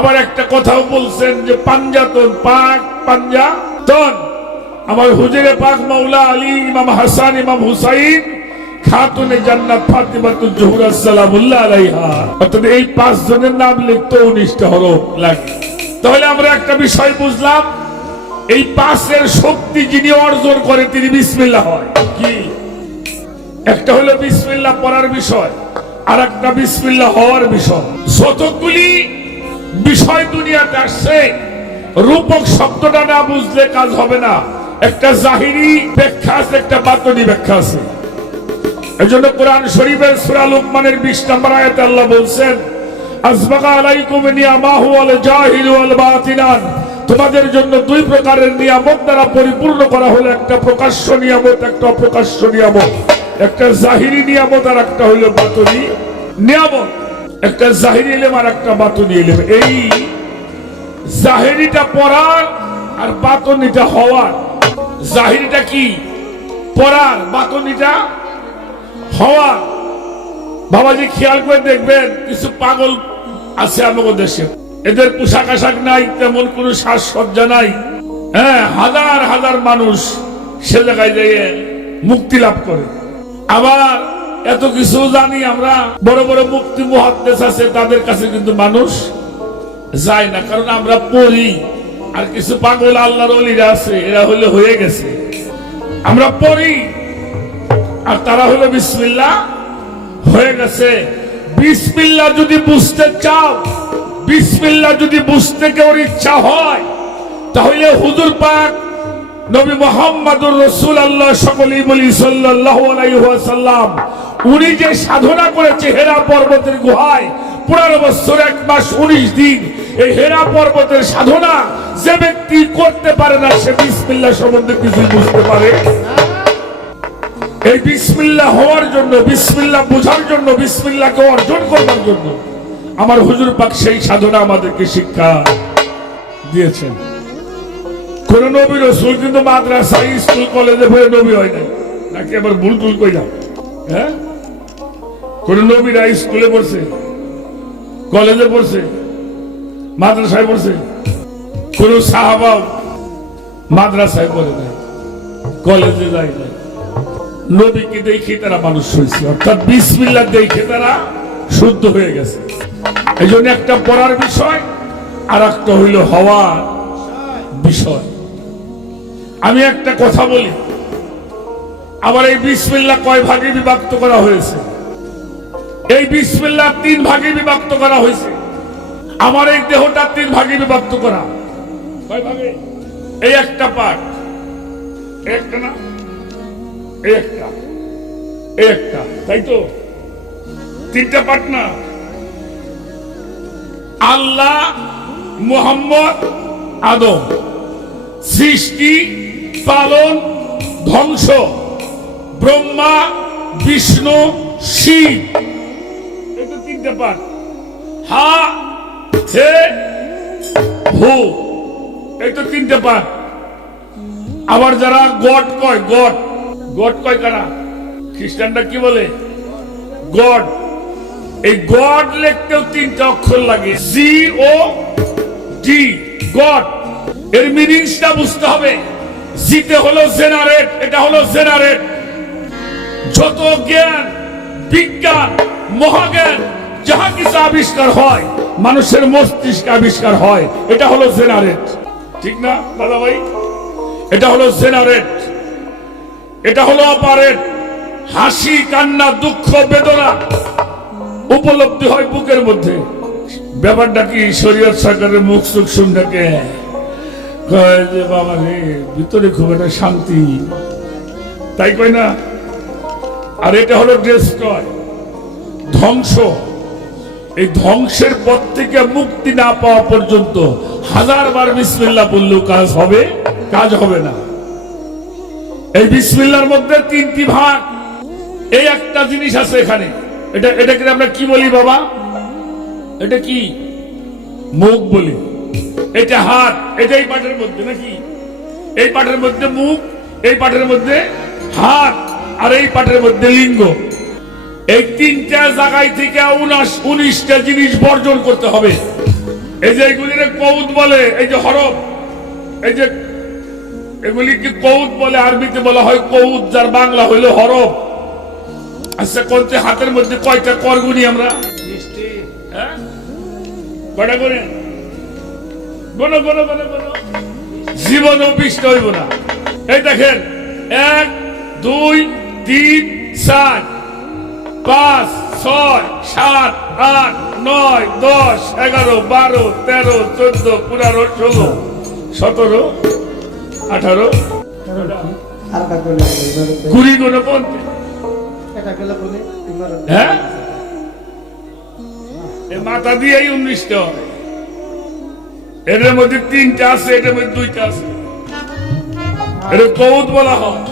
আবার একটা কথাও বলছেন যে পাঞ্জাতন পাক পাঞ্জাতন আমার হুজুরে পাক মাওলা আলী, ইমাম হাসান, ইমাম হুসাইন, খাতুনে জান্নাত ফাতিমাতুল জহুরা সালামুল্লাহ আলাইহা। অর্থাৎ এই পাঁচ জনের নাম লিখতে উনিশটা হরফ লাগে। তাহলে আমরা একটা বিষয় বুঝলাম, এই পাঁচের শক্তি যিনি অর্জন করে, তিনি বিসমিল্লাহ হয়। কি? একটা হলো বিসমিল্লাহ পড়ার বিষয় আর একটা বিসমিল্লাহ হওয়ার বিষয়। যতগুলি বিষয় দুনিয়াতে আসছে। রূপক শব্দটা না বুঝলে কাজ হবে না। একটা জাহিরি ব্যাখ্যা আছে, একটা বাতনি ব্যাখ্যা আছে। এজন্য কোরআন শরীফের সূরা লুকমানের 20 নম্বর আয়াতে আল্লাহ বলছেন আসবাগা আলাইকুম নিয়ামাহু ওয়াল জাহিলু ওয়াল বাতিনান তোমাদের জন্য দুই প্রকারের নিয়ামত দ্বারা পরিপূর্ণ করা হলো, একটা প্রকাশ্য নিয়ামত, একটা অপ্রকাশ্য নিয়ামত। একটা জাহিরি নিয়ামত আর একটা হলো বাতনি নিয়ামত। একটা জাহিরি এলেম আর একটা বাতনি এলেম এই জাহিরিটা পড়ার আর বাতনিটা হওয়ার জাহিরিটা কি? পড়ার বাতনিটা হওয়া। বাবাজি খেয়াল করে দেখবেন, কিছু পাগল আছে আমাদের দেশে। এদের পোশাক আশাক নাই, তেমন কোন সাজসজ্জা নাই। হ্যাঁ হাজার হাজার মানুষ সে জায়গায় মুক্তি লাভ করে। আবার এত কিছু জানি আমরা। বড় বড় মুক্তি মহাদ্দেশ আছে, তাদের কাছে কিন্তু মানুষ যায় না, কারণ আমরা পড়ি। আর কিছু পাগল আল্লাহর অলিরা আছে, এরা হলে হয়ে গেছে। আমরা পড়ি, আর তারা হলো বিসমিল্লা হয়ে গেছে। বিসমিল্লা যদি বুঝতে চাও, বিসমিল্লা যদি বুঝতে কেউ ইচ্ছা হয়, তাহলে হুজুর পাক নবী মোহাম্মদুর রসুল আল্লাহ সকলেই বলি আলাইহি উনি যে সাধনা করেছে হেরা পর্বতের গুহায়, পনেরো বছর, এক মাস, উনিশ দিন, এই হেরা পর্বতের সাধনা যে ব্যক্তি করতে পারে না, সে বিসমিল্লা সম্বন্ধে কিছু বুঝতে পারে। এই বিসমিল্লা হওয়ার জন্য বিসমিল্লা বোঝার জন্য বিসমিল্লাকে অর্জন করবার জন্য আমার হুজুর পাক সেই সাধনা আমাদেরকে শিক্ষা দিয়েছেন। কোন নবী রসুল কিন্তু মাদ্রাসা, স্কুল, কলেজে পড়ে নবী হয় নাই। নাকি আবার ভুল টুল কইলাম? হ্যাঁ? কোন নবীরা স্কুলে পড়ছে, কলেজে পড়ছে, মাদ্রাসায় পড়ছে? কোন সাহাবাও মাদ্রাসায় পড়ে নাই, কলেজে যায় নাই। নবীকে দেখে তারা মানুষ হয়েছে। অর্থাৎ বিসমিল্লা দেখে তারা শুদ্ধ হয়ে গেছে। এই জন্য একটা পড়ার বিষয় আর একটা হইল হওয়ার বিষয়। আমি একটা কথা বলি। আবার এই বিসমিল্লা কয় ভাগে বিভক্ত করা হয়েছে? এই বিসমিল্লা তিন ভাগে বিভক্ত করা হয়েছে। আমার এই দেহটা তিন ভাগে বিভক্ত করা। এই একটা পার্ট একটা না? একটা। একটা। তাই তো? তিনটা পার্ট না? আল্লাহ, মোহাম্মদ, আদম। সৃষ্টি, পালন, ধ্বংস। ব্রহ্মা, বিষ্ণু, শিব। তো তিনটা পার্ট হা, হে, হু। তো তিনটে পার্ট আবার যারা গড কয়, গড। গড কয় কারা? খ্রিস্টানরা কি বলে? গড। এই গড লিখতেও তিনটা অক্ষর লাগে। G, O, D, God. এর মিনিংসটা বুঝতে হবে। জিতে হলো জেনারেট এটা হলো জেনারেট যত জ্ঞান, বিজ্ঞান, মহাজ্ঞান, যাহা কিছু আবিষ্কার হয়, মানুষের মস্তিষ্ক আবিষ্কার হয়, এটা হলো জেনারেট ঠিক না দাদা ভাই এটা হলো জেনারেট এটা হলো অপারেট। হাসি, কান্না, দুঃখ, বেদনা উপলব্ধি হয় বুকের মধ্যে। ব্যাপারটা কি শরীয়ত সরকারের মুখ সুখ শুনটাকে ভিতরে খুব একটা শান্তি। তাই কয় না? আর এটা হলো ডেস্ট্রয় ধ্বংস। এই ধ্বংসের পথ থেকে মুক্তি না পাওয়া পর্যন্ত হাজার বার বিসমিল্লা বললেও কাজ হবে কাজ হবে না। এই বিসমিল্লার মধ্যে তিনটি ভাগ, এই একটা জিনিস আছে এখানে। এটা এটাকে আমরা কি বলি বাবা? এটা কি? মুখ বলি। এটা হাত এটা এই পাটের মধ্যে নাকি? এই পাটের মধ্যে মুখ এই পাটের মধ্যে হাত আর এই পাটের মধ্যে লিঙ্গ। এই তিনটা জায়গায় থেকে উনাশ উনিশটা জিনিস বর্জন করতে হবে। এই যে এগুলির কৌত বলে এই যে হরফ এই যে এগুলি কি কৌত বলে? আরবিতে বলা হয় কৌত যার বাংলা হইল হরফ। আচ্ছা কোনতে হাতের মধ্যে কয়টা করগুনি আমরা? হ্যাঁ? কয়টা করে? জীবনও বৃষ্টি হইব না। এই দেখেন, এক, দুই, তিন, চার, পাঁচ, ছয়, সাত, আট, নয়, দশ, এগারো, বারো, তেরো, চোদ্দ, পনেরো, ষোলো, সতেরো, আঠারো, কুড়ি গুণে পঞ্চাশ। হ্যাঁ? মাথা দিয়েই উনিশটা হয় এর মধ্যে তিনটা আছে এটার মধ্যে দুইটা আছে। এটা কৌত বলা হয়।